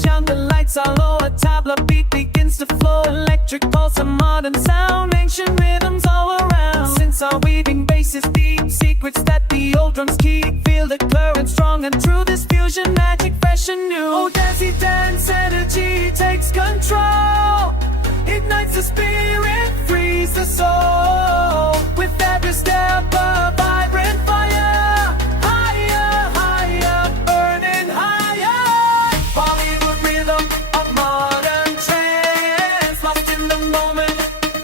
grows young, the lights are low. A tabla beat begins to flow. Electric pulse, a modern sound. Ancient rhythms all around. Since our weaving bass is deep, secrets that the old drums keep. Feel the current strong and true. This fusion magic fresh and new. Oh, dancey dance energy takes control. Ignites the spirit, frees the soul. With every step a vibrant fire. Higher, higher, burning higher. Bollywood rhythm, a modern trance. Lost in the moment,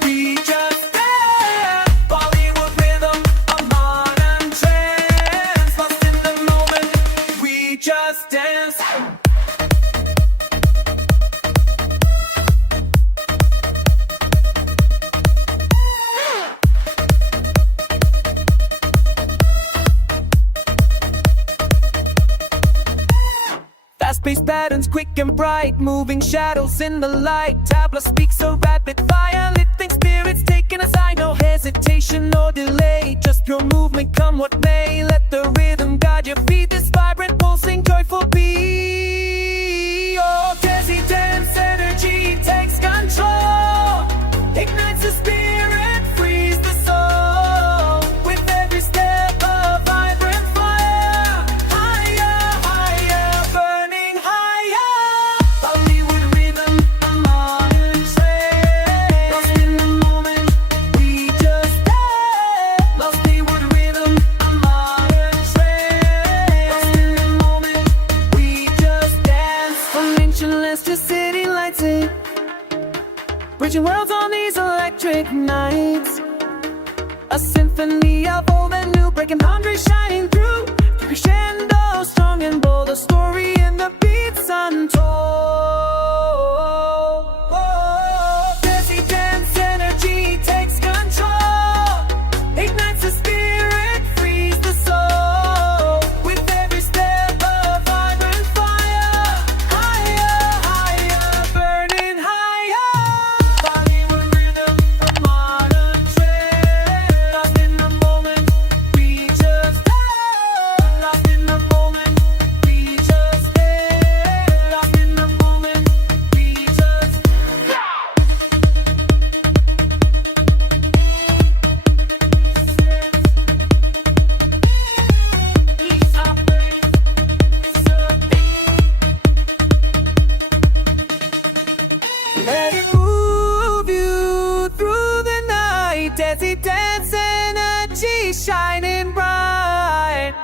we just dance. Bollywood rhythm, a modern trance. Lost in the moment, we just dance. Fast-paced patterns, quick and bright, moving shadows in the light. Tabla speaks a rapid fire, lifting spirits, taking us high. No hesitation, no delay, just pure movement, come what may. Let the rhythm guide your feet, this vibrant, pulsing, joyful beat. Oh, dizzy dance energy takes control. Ignites the spirit, frees the soul. With every step a vibrant fire. Higher, higher, burning higher. Bollywood rhythm, a modern trance. Lost in the moment, we just dance. Bollywood rhythm, a modern trance. Lost in the moment, we just dance. From ancient lands to city lights, bridging worlds on these electric nights. A symphony of old and new, breaking boundaries, shining through. Crescendo, strong and bold, a story in the beats untold. Dizzy dance energy takes control. Ignites the spirit, frees the soul. With every step a vibrant fire. Higher, higher, burning higher. Bollywood rhythm, a modern trance. Lost in the moment, we just dance. Lost in the moment, we just dance. Lost in the moment, we just let it move you through the night. Dizzy dance energy shining bright.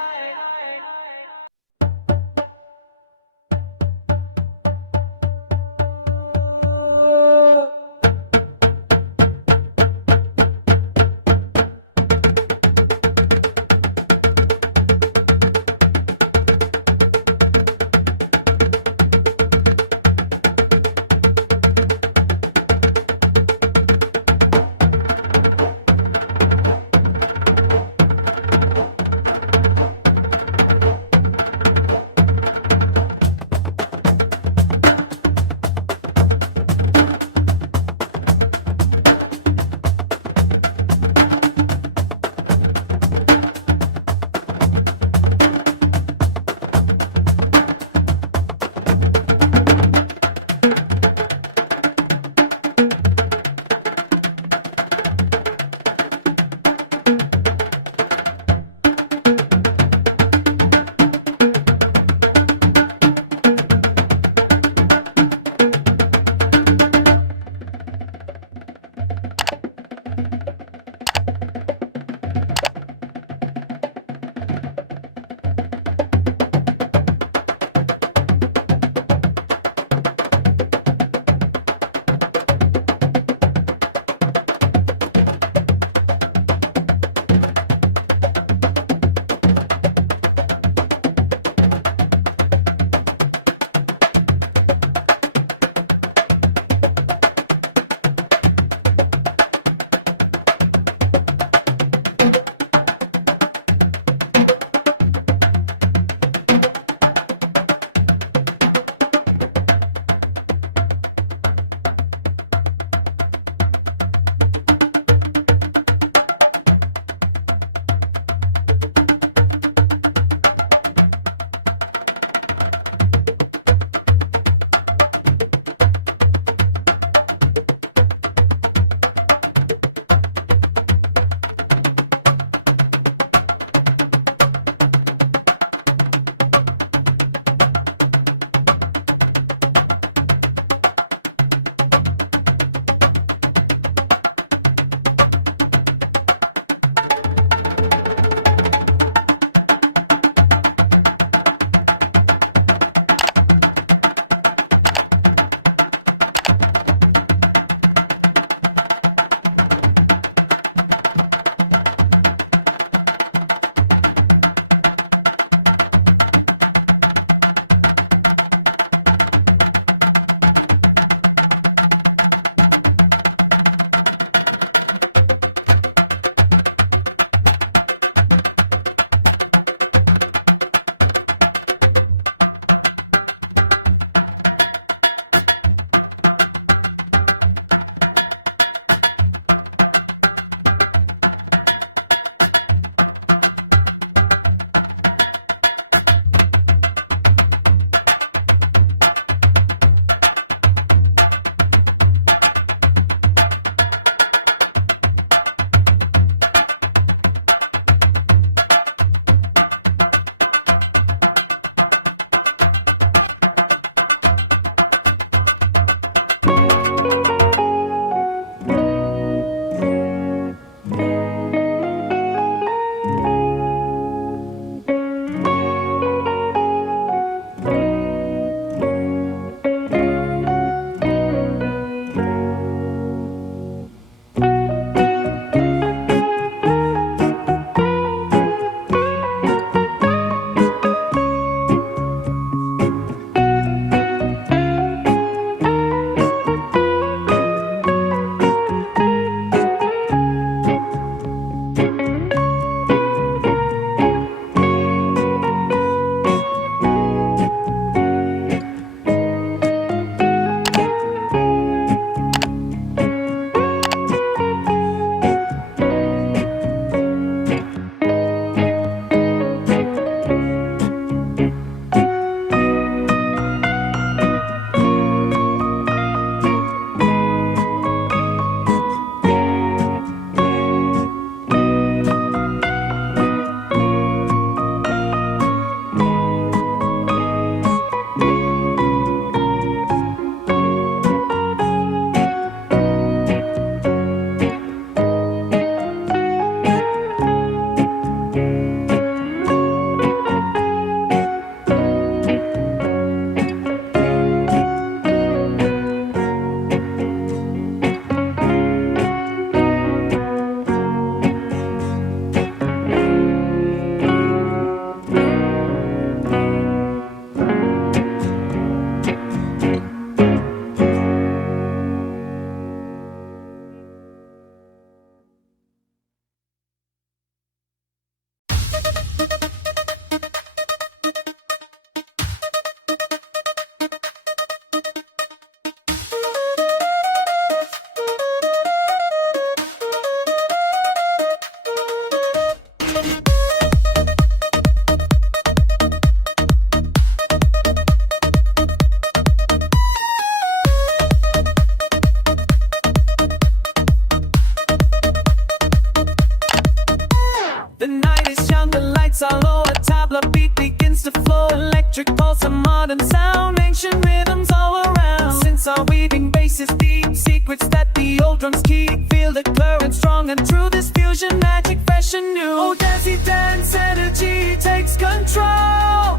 secrets that the old drums keep. Feel the current strong and true, this fusion magic fresh and new. Oh, dancey dance energy takes control,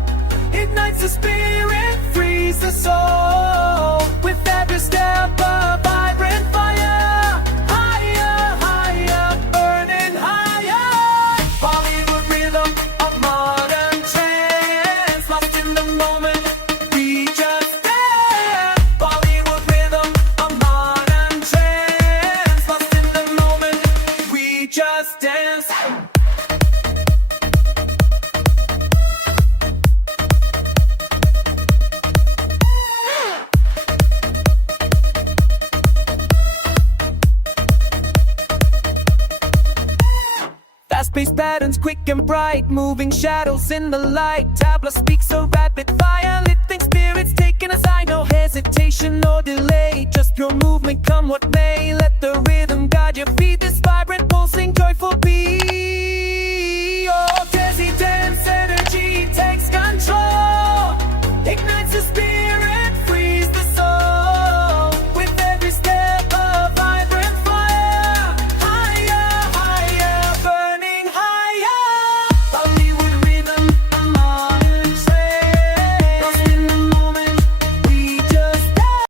ignites the spirit, frees the soul. With every step a vibrant fire, higher, higher, burning higher. Bollywood rhythm of modern trance, lost in the moment, we just dance. Bollywood rhythm of modern trance, lost in the moment, we just dance. Fast-paced patterns, quick and bright, moving shadows in the light. Tabla speaks so rapid fire, lifting spirits, taking us high. No hesitation or delay, just pure movement, come what may. Let the rhythm guide your feet.